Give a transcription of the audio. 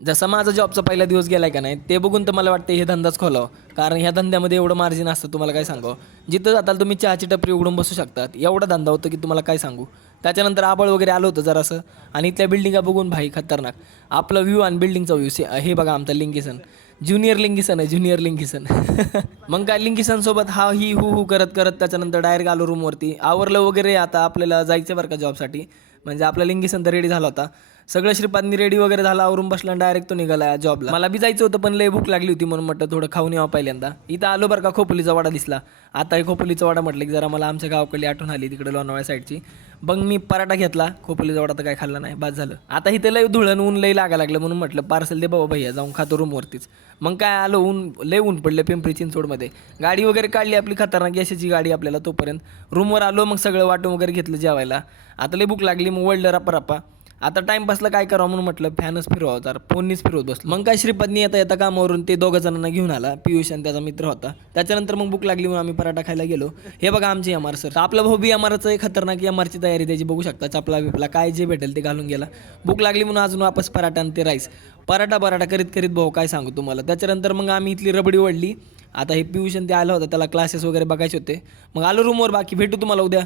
जसा माझा जॉबचा पहिला दिवस गेलाय का नाही ते बघून तर मला वाटतं हे धंदाच खोलावं. कारण ह्या धंद्यामध्ये एवढं मार्जिन असतं तुम्हाला काय सांगावं. जिथं जाताल तुम्ही चहाची टपरी उघडून बसू शकतात. एवढा धंदा होतं की तुम्हाला काय सांगू. त्याच्यानंतर आबळ वगैरे आलं होतं जरासं आणि इथल्या बिल्डिंगा बघून भाई खतरनाक. आपला व्ह्यू आणि बिल्डिंगचा व्ह्यू हे बघा आमचा लिंगिसन. ज्युनियर लिंगिसन आहे ज्युनियर लिंगिसन. मग काय लिंगिसनसोबत हा ही हू हू करत करत त्याच्यानंतर डायरेक्ट आलो रूमवरती. आवरलं वगैरे आता आपल्याला जायचं बरं का जॉबसाठी. म्हणजे आपला लिंगिसन तर रेडी झाला होता. सगळं श्रीपादनी रेडी वगैरे झाला आवरून बसला डायरेक्ट तो निघाला जॉबला. मला बी जायचं होतं पण लय भूक लागली होती म्हणून म्हटलं थोडं खाऊन यावं पहिल्यांदा. इथं आलो बरं का खोपोलीचा वाडा दिसला. आता हे खोपोलीचा वाडा म्हटलं की जरा मला आमच्या गावाकडली आठवण आली तिकडे लोणावळ्या साईडची. मग मी पराठा घेतला खोपोलीचा वाडा तर काय खाल्ला नाही बाद झालं. आता इथं लय धुळण ऊन लय लागायला लागलं म्हणून म्हटलं पार्सल दे बाबा भैया जाऊन खातो रूमवरतीच. मग काय आलो ऊन लय ऊन पडलं पिंपरी चिंचवडमध्ये. गाडी वगैरे काढली आपली खतरनाक यशाची गाडी आपल्याला तोपर्यंत रूमवर आलो मग सगळं वाटून वगैरे घेतलं जेवायला. आता लय भूक लागली मग वळलं रप्पा आता टाइमपासला काय करावं म्हणून म्हटलं फॅनच फिरवा जरा फोननीच फिरवत बसलो. मग काय श्रीपदनी येता येता कामावरून ते दोघं जणांना घेऊन आला पियुष आणि त्याचा मित्र होता. त्याच्यानंतर मग भूक लागली म्हणून आम्ही पराठा खायला गेलो. हे बघा आमचे एम आर सर आपला भाऊ बी एम खतरनाक एम आरची तयारी त्याची बघू शकता. चपला बिपला काय जे भेटेल ते घालून गेला. भूक लागली म्हणून अजून वापस पराठा आणि ते राईस पराठा करीत करीत भाऊ काय सांगू तुम्हाला. त्याच्यानंतर मग आम्ही इथली रबडी वळली. आता हे पियुष आणि ते आलं होतं त्याला क्लासेस वगैरे बघायचे होते. मग आलो रूमवर बाकी भेटू तुम्हाला उद्या.